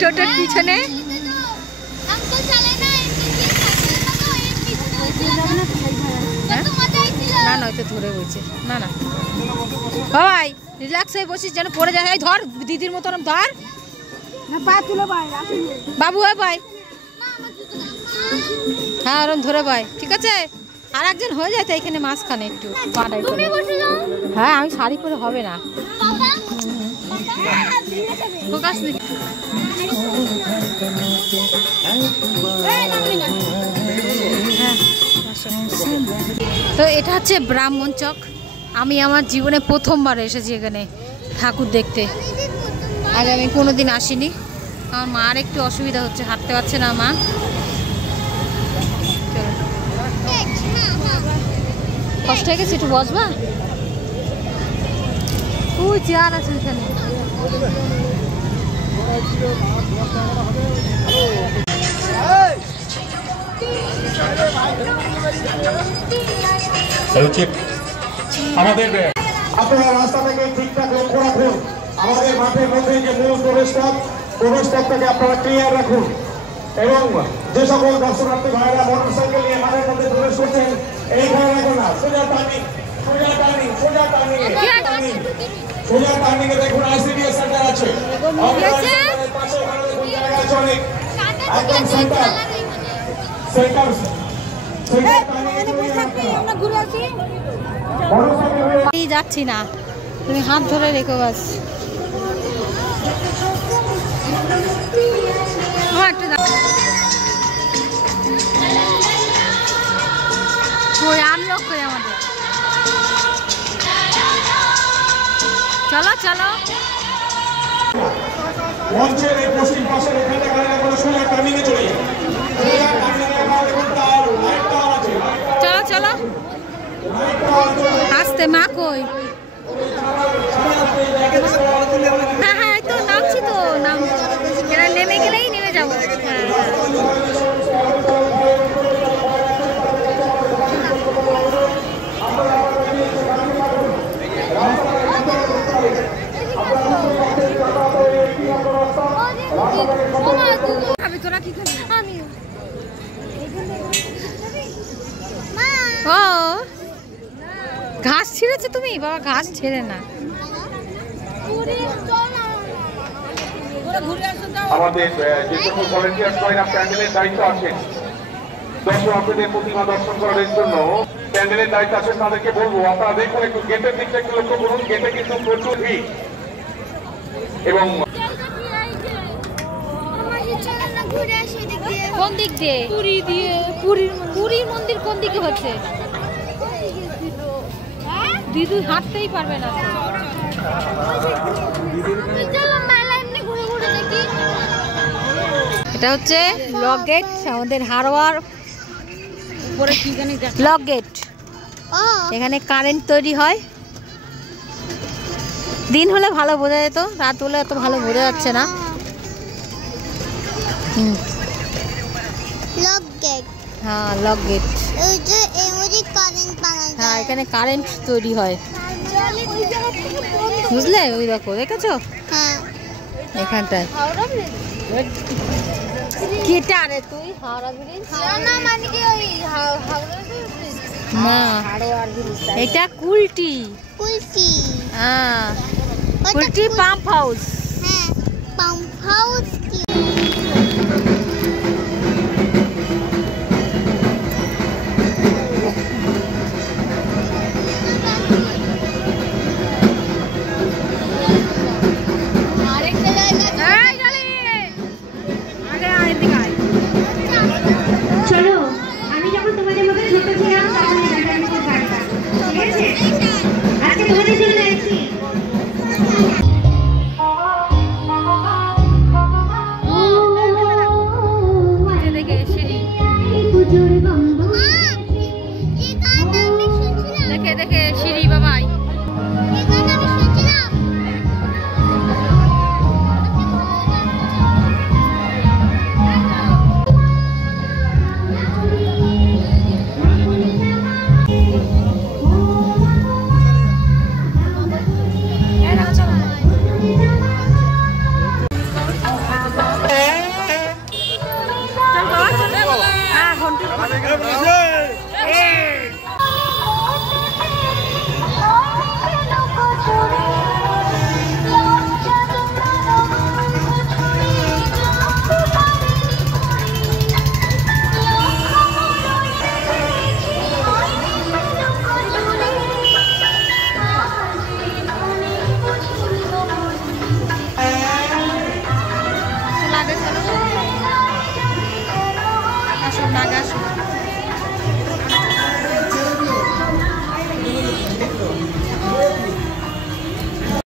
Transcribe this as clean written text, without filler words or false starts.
টোটোর পিছনে। না না তো ধরে বলছে না না ভাই রিল্যাক্স হয়ে বসিস যেন পড়ে যায়। ধর দিদির মতন ধর বাবু। হয় ভাই হ্যাঁ ওরম ধরে ভাই ঠিক আছে। আর একজন হয়ে যায় তো এখানে মাঝখানে একটু পাটাই করে। হ্যাঁ আমি শাড়ি পরে হবে না। তো এটা হচ্ছে ব্রাহ্মণ চক। আমি আমার জীবনে প্রথমবার এসেছি এখানে ঠাকুর দেখতে। আগে আমি কোনোদিন আসিনি। আমার মার একটু অসুবিধা হচ্ছে, হাঁটতে পারছে না মা। কষ্ট হয়ে গেছে একটু বসবা। ওই চেয়ার আছে এখানে। আমাদের আপনারা রাস্তাটাকে ঠিকঠাক লক্ষ্য রাখুন। আমাদের মাঠের মধ্যে যে মূল প্রবেশপথটাকে আপনারা ক্লিয়ার রাখুন এবং যে সকল দর্শনার্থী ভাইরা মোটরসাইকেল নিয়ে মাঠের মধ্যে প্রবেশ করছেন এইখানে রাখুন না। সোজা টার্নিং এ দেখুন আইসিডিএস সেন্টার আছে। একদম সেন্টার যাচ্ছি না, তুমি হাত ধরে রেখো বাস। আনলক করে আমাদের চলো চলো। মঞ্চের এই পশ্চিম পাশের এখানে সোজা টার্নিং এ চলে যান। চলো চলো আসতে মা কই। হ্যাঁ হ্যাঁ তো নামছি তো নাম নেমে গেলেই নেমে যাবো। আমি তোরা কি খাবি? আমিও। ও ঘাস ছিঁড়েছে তুমি? বাবা ঘাস ছেড়ে না। আমাদের যে সকল ভলেন্টিয়ার্স ভাইরা প্যান্ডেলের দায়িত্ব আছেন, দর্শনার্থীদের প্রতিমা দর্শন করার জন্য প্যান্ডেলের দায়িত্ব আছেন, তাদেরকে বলবো আপনারা দেখুন একটু গেটের দিকটা একটু লক্ষ্য করুন। গেটে কিন্তু প্রচুর ভিড় এবং কোন দিক দিয়ে? পুরীর মন্দির কোন দিকে হচ্ছে? দিদি হাঁটতেই পারবে না। এটা হচ্ছে লক গেট, আমাদের হারোয়ার লক গেট। এখানে কারেন্ট তৈরি হয়। দিন হলে ভালো বোঝা যেত, রাত হলে এত ভালো বোঝা যাচ্ছে না। হ্যাঁ লক গেট। হ্যাঁ এখানে কারেন্ট তৈরি হয় বুঝলে? ওই দেখো, দেখেছো এখানটায়। কেটা রে তুই? হাওড়া ব্রিজ না, এটা কুলটি। হ্যাঁ কুলটি পাম্প হাউস। তোমাদের জন্য যাচ্ছি। আগে চলো, আসুন আগে আসুন।